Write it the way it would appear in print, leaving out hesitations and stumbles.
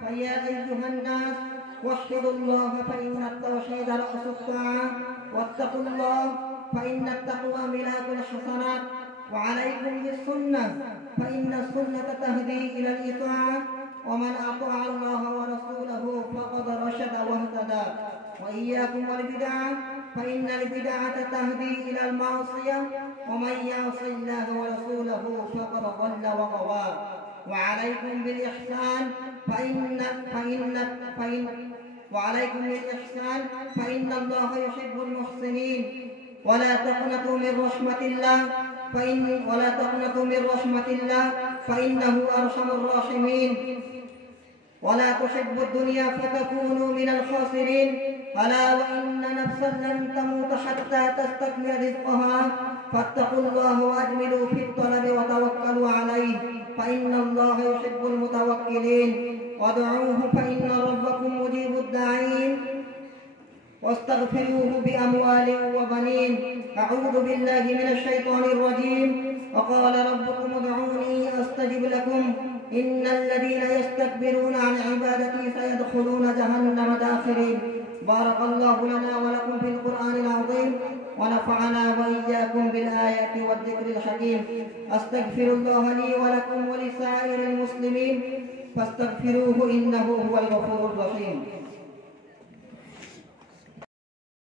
فيا أيها الناس وحدوا الله فإن التوحيد رأس الطاعة، واتقوا الله فإن التقوى ملاك الحسنات، وعليكم بالسنة فإن السنة تهدي إلى الإطاعة، ومن أطاع الله ورسوله فقد رشد واهتدى، وإياكم والبدعة فإن البدعة تهدي إلى المعصية، ومن يعص الله ورسوله فقد ضل وغوى، وعليكم بالإحسان فإن الله يحب المحسنين، ولا تقنطوا من رحمة الله فإنه أرحم الراحمين، ولا تحبوا الدنيا فتكونوا من الخاسرين، ألا وإن نفسا لن تموت حتى تستكمل رزقها، فاتقوا الله وأجملوا في الطلب وتوكلوا عليه فإن الله يحب المتوكلين، وادعوه فإن ربكم مجيب الداعين، واستغفروه بأموال وبنين. أعوذ بالله من الشيطان الرجيم. وقال ربكم ادعوني أستجب لكم إن الذين يستكبرون عن عبادتي سيدخلون جهنم داخرين. بارك الله لنا ولكم في القرآن العظيم، ونفعنا وإياكم بالآيات والذكر الحكيم. أستغفر الله لي ولكم ولسائر المسلمين فاستغفروه إنه هو الغفور الرحيم.